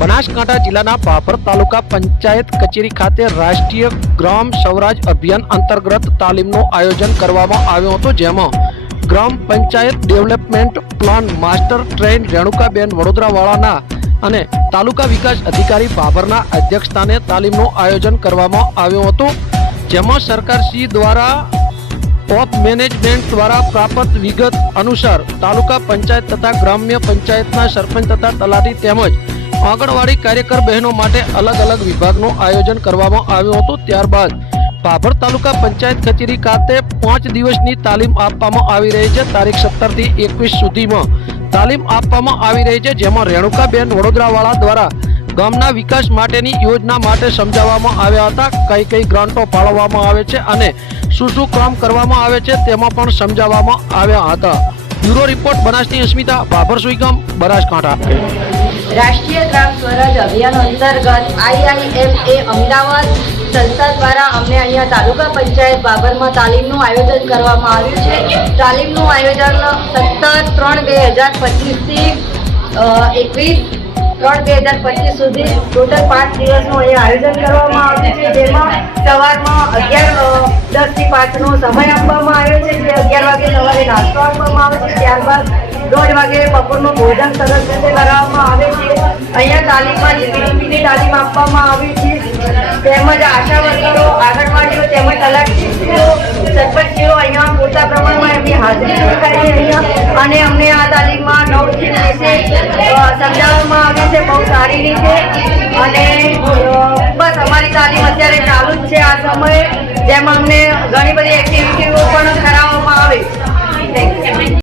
બનાસકાંઠા જિલ્લાના બાબર તાલુકા પંચાયત કચેરી ખાતે રાષ્ટ્રીય ગ્રામ સ્વરાજ અભિયાન અંતર્ગત તાલીમનું આયોજન કરવામાં આવ્યું હતું, જેમાં ગ્રામ panchayat development plan master train Renukaben વડોદરાવાળાના અને તાલુકા વિકાસ અધિકારી બાબરના અધ્યક્ષસ્થાને તાલીમનું આયોજન કરવામાં આવ્યું હતું, જેમાં સરકારશ્રી દ્વારા પોત મેનેજમેન્ટ દ્વારા પ્રાપ્ત વિગત અનુસાર તાલુકા પંચાયત તથા ગ્રામ્ય પંચાયતના સરપંચ તથા તલાટી તેમજ આંગણવાડી કાર્યકર બહેનો માટે અલગ અલગ વિભાગનું આયોજન કરવામાં આવ્યું હતું. ત્યારબાદ ભાભર તાલુકા પંચાયત કચેરી ખાતે પાંચ દિવસની તાલીમ આપવામાં આવી રહી છે. તારીખ સત્તરથી એકવીસ સુધીમાં તાલીમ આપવામાં આવી રહી છે, જેમાં રેણુકાબેન વડોદરાવાળા દ્વારા ગામના વિકાસ માટેની યોજના માટે સમજાવવામાં આવ્યા હતા. કઈ કઈ ગ્રાન્ટો ફાળવવામાં આવે છે અને શું શું કામ કરવામાં આવે છે તેમાં પણ સમજાવવામાં આવ્યા હતા. બ્યુરો રિપોર્ટ બનાસની અસ્મિતા, બાભર સુઈગામ, બનાસકાંઠા. રાષ્ટ્રીય ગ્રામ સ્વરાજ અભિયાન અંતર્ગત આઈઆઈએમએ અમદાવાદ સંસ્થા દ્વારા અમને અહીંયા તાલુકા પંચાયત બાબરમાં તાલીમનું આયોજન કરવામાં આવ્યું છે. તાલીમનું આયોજન સત્તર ત્રણ બે હજાર પચીસથી એકવીસ ત્રણ બે હજાર પચીસ સુધી ટોટલ પાંચ દિવસનું અહીંયા આયોજન કરવામાં આવ્યું છે. જેમાં સવારમાં અગિયાર દસથી પાંચનો સમય આપવામાં આવ્યો છે. જે અગિયાર વાગે સવારે નાસ્તો આપવામાં આવે છે. ત્યારબાદ દોઢ વાગે બપોરનું ભોજન સરસ રીતે કરાવવામાં આવે છે. અહીંયા તાલીમમાં જીપીડીપીની તાલીમ આપવામાં આવી છે. તેમજ આશા વર્કરો, આંગણવાડીઓ તેમજ તલાટીઓ સરપંચીઓ અહીંયા પૂરતા પ્રમાણમાં એમની હાજરી દેખાય અહીંયા અને અમને આ તાલીમમાં નવથી વિશે સમજાવવામાં આવી છે. બહુ સારી રીતે. અને બસ અમારી તાલીમ અત્યારે ચાલુ જ છે આ સમયે, જેમ અમને ઘણી બધી એક્ટિવિટીઓ પણ કરાવવામાં આવે છે.